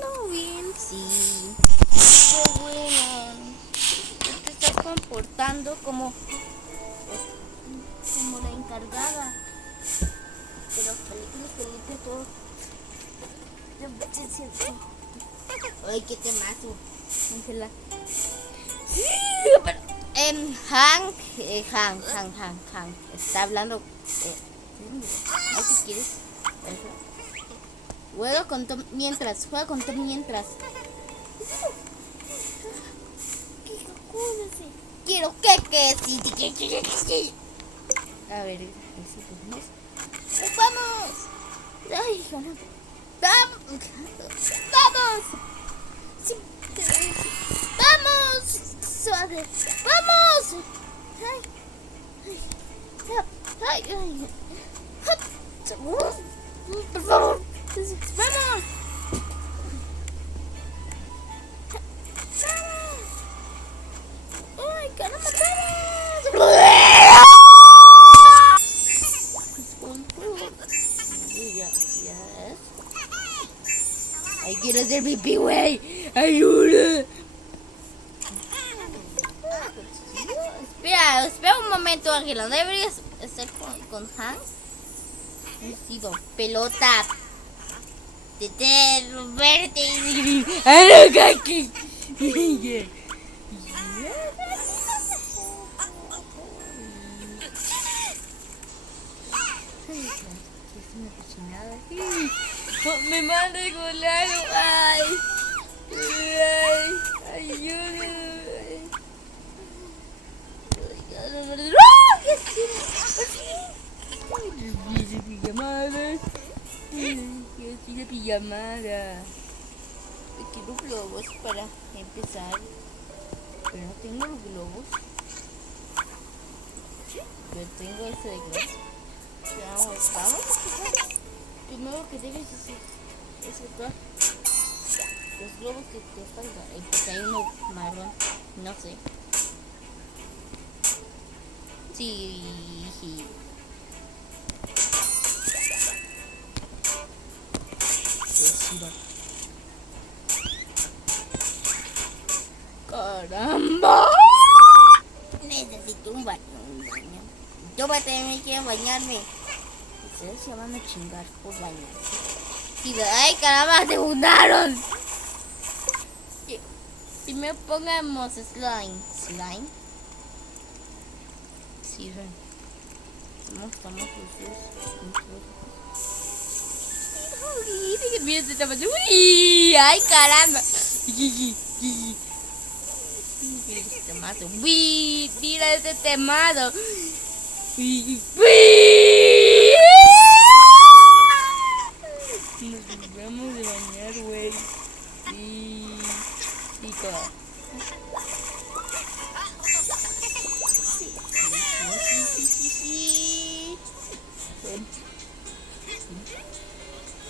bueno, bien, sí. Qué bueno. Tú te estás comportando como la encargada de los películas que limpia todo. Yo siento. Ay, qué temazo. Ángela. Sí, pero Hank está hablando. Ay, ¿qué quieres? Juega con Tom mientras. Quiero que sí. A ver, vamos. Ay, vamos. Vamos. Sí. Vamos. Suave. Vamos. Ay. Por favor. Vamos. Ay, caramba, ay, quiero hacer pipí, güey. Ayuda. Espera un momento, Ángela. ¿No deberías estar con Hank? Sido pelota. Verte. Aquí. Me manda el golero. Ay. Ayúdame. Pijamada. Quiero globos para empezar. Pero no tengo los globos. Yo tengo este de globos. Vamos. Primero que debes hacer es sacar los globos que te faltan. Porque hay uno marrón. No sé. Sí. ¡Caramba! Necesito un baño. Yo voy a tener que bañarme. Ustedes se van a chingar por bañarse. Sí, ¡ay, caramba! ¡Se fundaron! Primero pongamos slime. Sí, estamos los dos. ¡Uy! ¡Ay, caramba! Temazo. ¡Uy! ¡Mira ese temazo! ¡Uy! Nos vamos de bañar, güey. Y todo. Sí.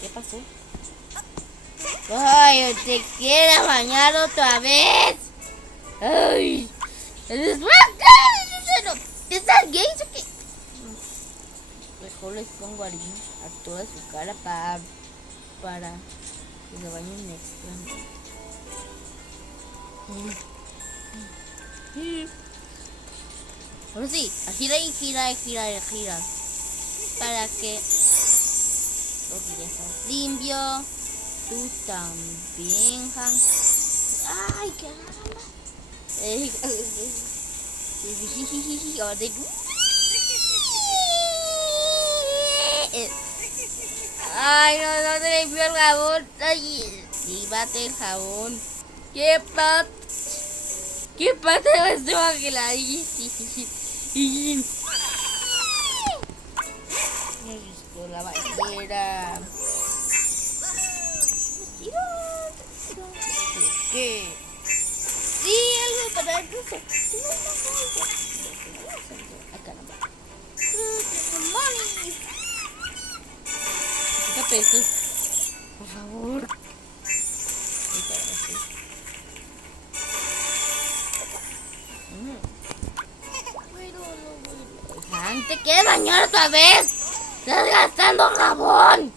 ¿Qué pasó? ¡Ay, te quiero bañar otra vez! ¡Ay! ¿Estás gay o qué? Mejor les pongo harina a toda su cara para que se bañen extra. Ahora sí, gira. Para que ya estás limpio. Tú también, Hank. Ay, qué rama. Ay, no te limpió el jabón. Ay, sí, bate el jabón. ¿Qué pasa esto, Ángela? Necesito la bañera. ¿Qué? Sí, algo para el uso. Acá no. ¿Qué pesos? Por favor. ¿Te quieres bañar otra vez? ¡Estás gastando jabón!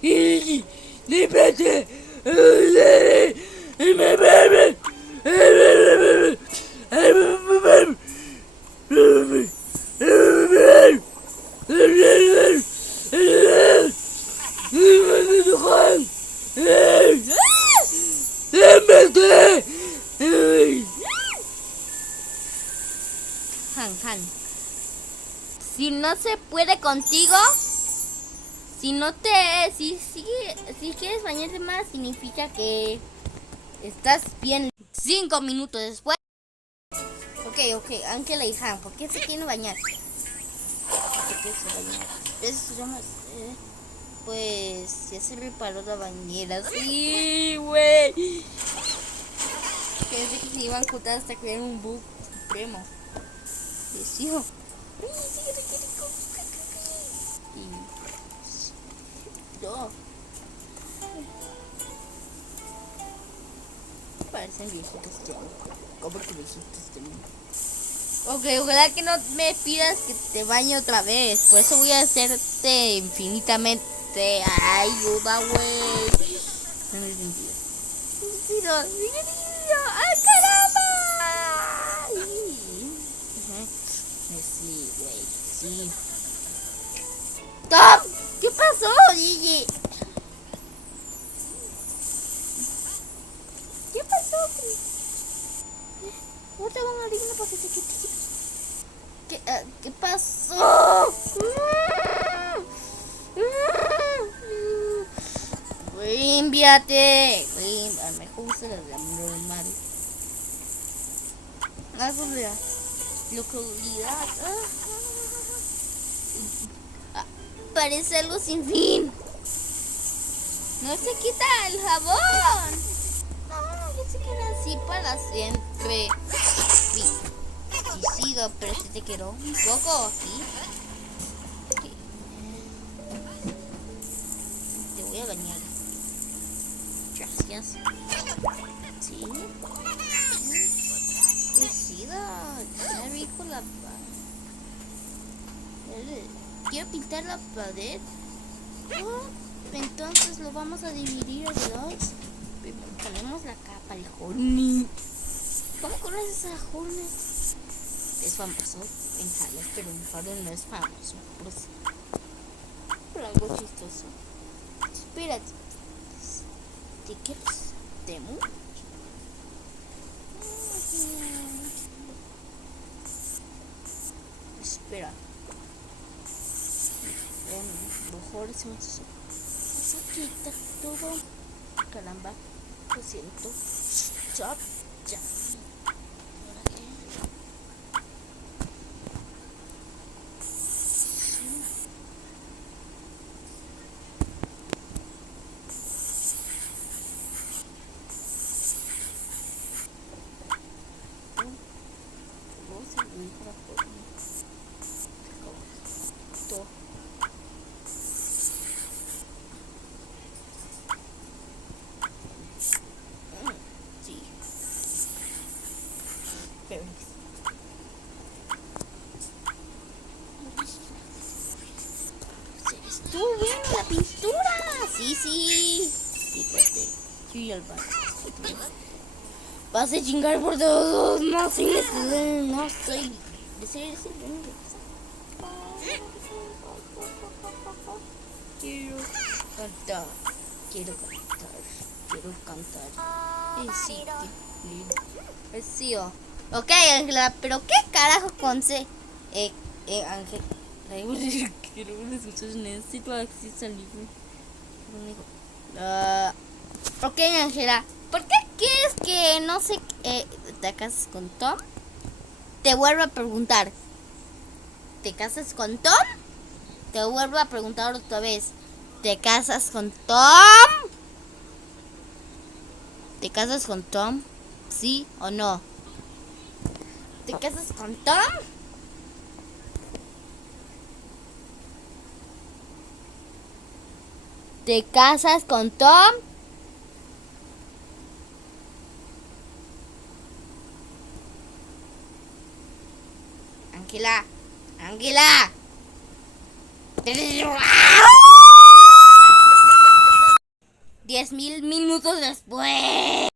¡Límpiate! no se puede contigo, si no te... Si quieres bañarte más, significa que estás bien. 5 minutos después. Ok, Ángela y Han, ¿por qué se quieren bañar? ¿Por qué se bañar? Eso se llama... Pues ya se reparó la bañera. Sí, güey. Pensé que se iban a juntar hasta crear un bug supremo. Decio. Y no. Parecen viejitos de mí. ¿Cómo que viejitos de mí? Ok, ojalá que no me pidas que te bañe otra vez. Por eso voy a hacerte infinitamente. Ayuda, güey. No me he sentido. ¡Ay, caramba! Sí, güey, sí. ¡Tom! ¿Qué pasó, Gigi? ¿Qué pasó? Ahorita van a abrir una para que se quite. ¿Qué pasó? Límpiate. Me gusta la de normal. Algo de localidad. Parece algo sin fin. No se quita el jabón. No, yo se queda así para siempre. Sí, pero se te quedó un poco aquí. Te voy a bañar. Gracias. Sí. Está rico la... Quiero pintar la pared. Entonces lo vamos a dividir en dos. Ponemos la capa de Hornet. ¿Cómo conoces a Hornet? Es famoso en Halo, pero en Halo no es famoso. Por algo chistoso. Espérate. ¿Tickets? ¿Demo? Espera. Mejor hacemos eso. Vamos a quitar todo. Caramba. Lo siento. Chop. Ya. Estuvo bien la pintura. Sí. Fíjate. Yo y el bar. Vas a chingar por todos. No soy. Quiero cantar. Sí. Ok, Ángela, pero ¿qué carajo con C? Ángel. Necesito acceso al libro. Ok, Ángela, ¿por qué quieres que no sé te cases con Tom? Te vuelvo a preguntar. ¿Te casas con Tom? Te vuelvo a preguntar otra vez. ¿Te casas con Tom? ¿Te casas con Tom? ¿Sí o no? ¿Te casas con Tom? ¿Te casas con Tom? Ángela. 10,000 minutos después.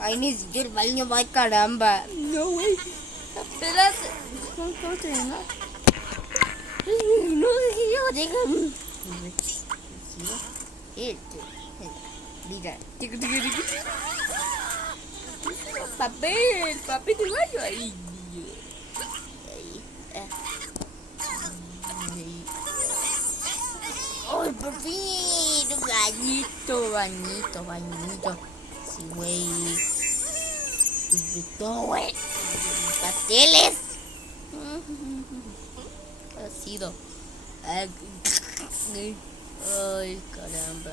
Ay, necesito el baño, ay, caramba. No, güey. Espérate. ¿Cómo terminó? No, deja. Mira. Papel de baño ahí. por fin. Bañito. Sí, güey. Todo, güey. Pasteles. Ha sido. Ay, caramba.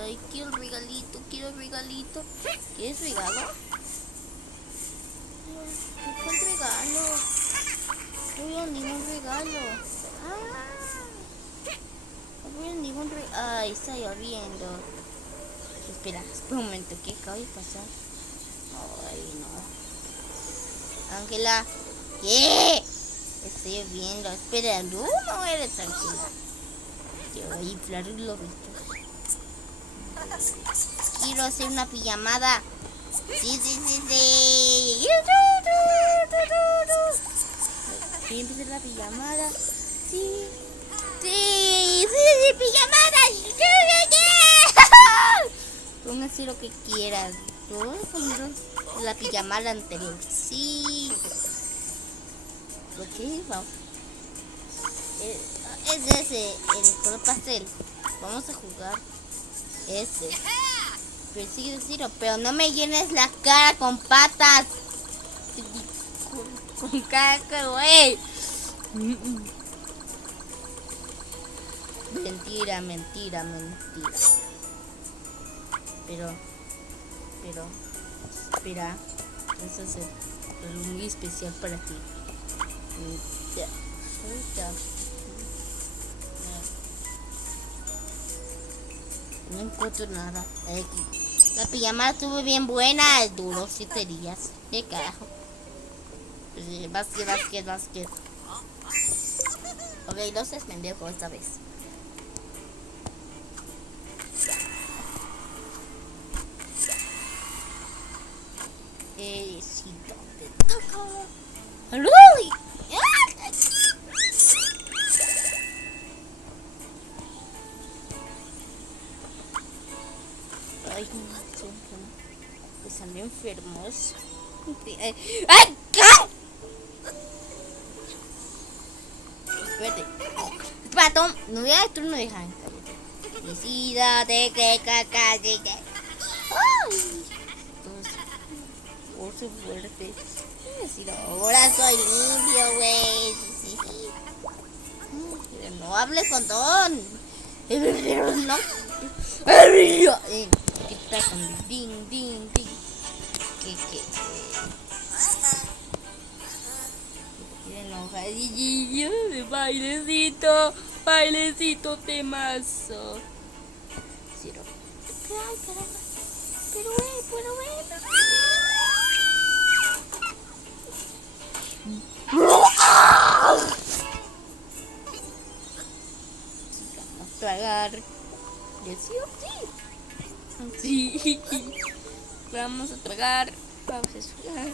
Ay, quiero regalito. ¿Quieres regalo? ¿Cuál regalo? No veo ningún regalo. No veo ningún regalo. Ay, está lloviendo. Espera un momento, ¿qué acaba de pasar? Ay, no. Ángela, ¿qué? Estoy viendo. Espera, no eres tranquila. Te voy a inflar los globito. Quiero hacer una pijamada. Sí. ¿Quién empieza la pijamada? Sí, pijamada. Póngase lo que quieras. Yo pongo la pijamada anterior. Sí. Ok, vamos. Es ese, el color pastel. Vamos a jugar ese. Persigue Ciro, pero no me llenes la cara con patas. Con caca, güey. Mentira. Pero, espera. Eso es algo muy especial para ti. Ya. No encuentro nada. Aquí. La pijama estuvo bien buena. Duró 7 días. ¿Qué carajo? Básquet. Ok, no seas pendejo esta vez. Sí, ¿dónde toca? ¡Aló! Ay, no, están enfermos. ¡Ay! Espérate. Pato, no voy a dejar turno de Hank. Decídate que caca de que. Oso fuerte. Ahora soy limpio, güey. Sí. Pero no hables con Don. No. ¿Qué está con ding? ¿Qué? Enojadillo de bailecito temazo. Ciro. Ay, caramba. Pero bueno. Vamos a tragar. Sí. Vamos a tragar. Vamos a tragar.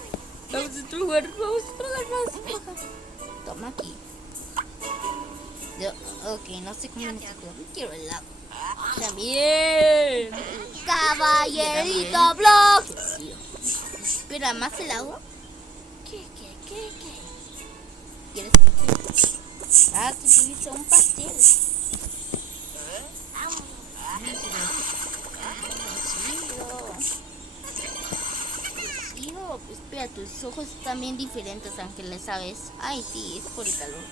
Toma aquí. Ok, no sé cómo quiero helado. También. Caballerito Block. Espera, ¿más helado? ¿Qué? ¿Quieres? Tú tuviste un pastel. Espera, tus ojos están bien diferentes, Ángela, ¿sabes? Ay, sí, es por el calor.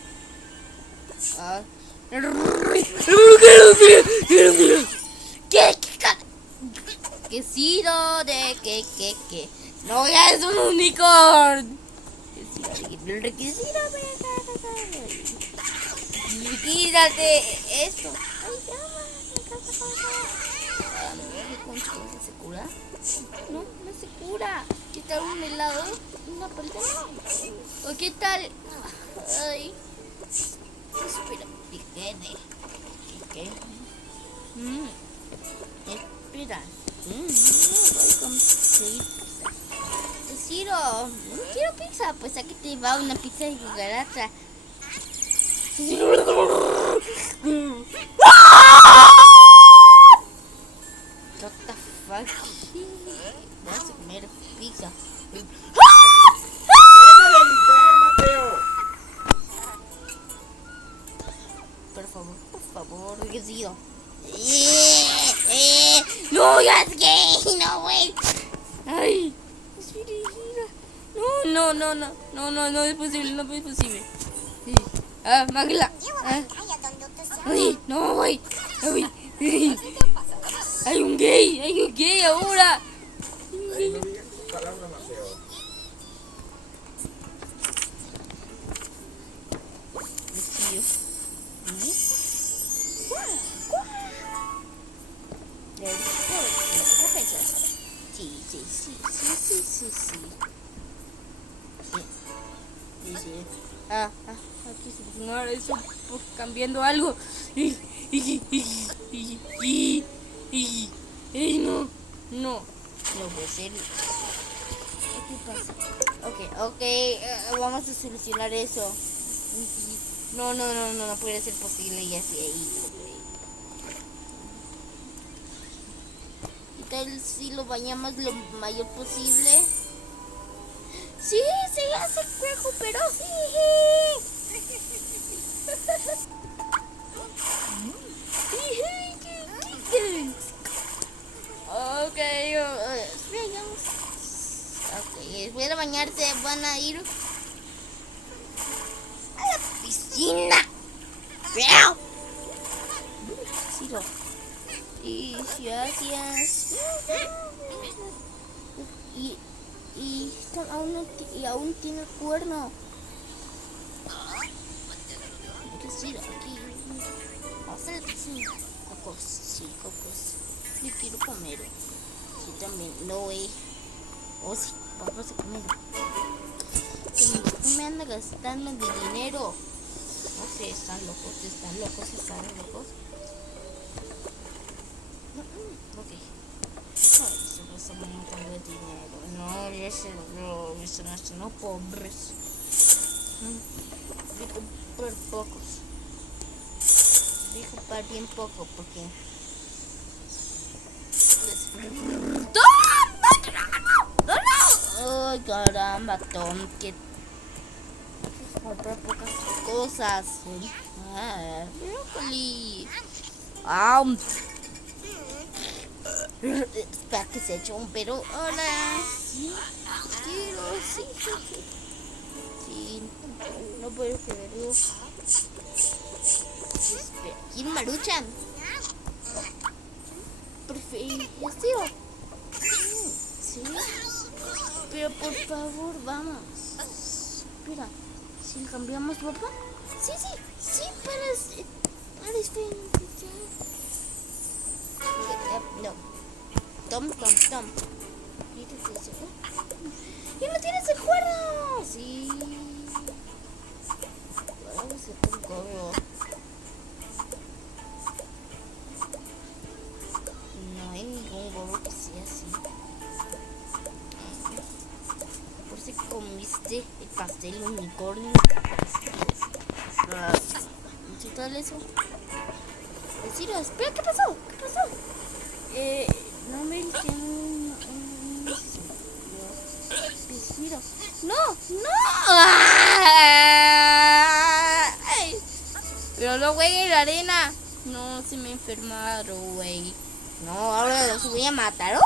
¿Qué Ciro de qué? No, ya es un unicornio. Quítate esto. Ay, ya, ¿cómo se cura? No se cura. ¿Qué tal un helado? ¿Una paleta? ¿O qué tal? Ay. Espera, ¿qué? Espera. Voy a conseguir pizza. Ciro, no quiero pizza. Pues aquí te va una pizza de cucaracha. What the fuck? Vas a comer pizza. Por favor. enloquecido. No, ya es gay, no, güey. Ay, es Virginia. No es posible, no es posible. Sí. Magla. Ay, no, güey. Ay, hay un gay ahora. Ay, no digas palabras más feas. Vestido. Sí. Aquí se ignora eso cambiando algo. No puede ser. ¿Qué pasa? Ok, vamos a solucionar eso. No puede ser posible y así ahí. ¿Qué tal si lo bañamos lo mayor posible? Sí, se hace cuejo, pero sí. Ok, veamos. Ok, después de bañarse van a ir a la piscina. Ciro. Y gracias. Y aún tiene cuerno. Hay que ir aquí. Vamos a la piscina. Cocos, sí, cocos. Yo quiero comer. Sí, también. No, oh, sí, vamos a comer. No me anda gastando mi dinero. No sé, están locos. Ok. Se gasta un montón de dinero. No, pobres. Voy a comprar pocos. Voy a comprar bien poco porque... ¡No! ¡Ay, caramba, Tom! Que comprar pocas cosas. Brócoli. Espera que se echó un pero. Hola. Sí, quiero, sí. Sí, no puedo creerlo. Espera, ¿quién Maruchan? Prefiero. Sí. Pero por favor, vamos. Espera, si cambiamos ropa. Sí, para esperar. No. Tom. ¡Y no tienes el cuerno! Sí. Vamos a hacer un gorro. No hay ningún gorro que sea así. Por si comiste el pastel unicornio. ¿Sí tal eso? Decir, espera, ¿qué pasó? No me entiendo. No. Ay, pero no jueguen en la arena. No, se me enfermaron, güey. No, ahora los voy a matar.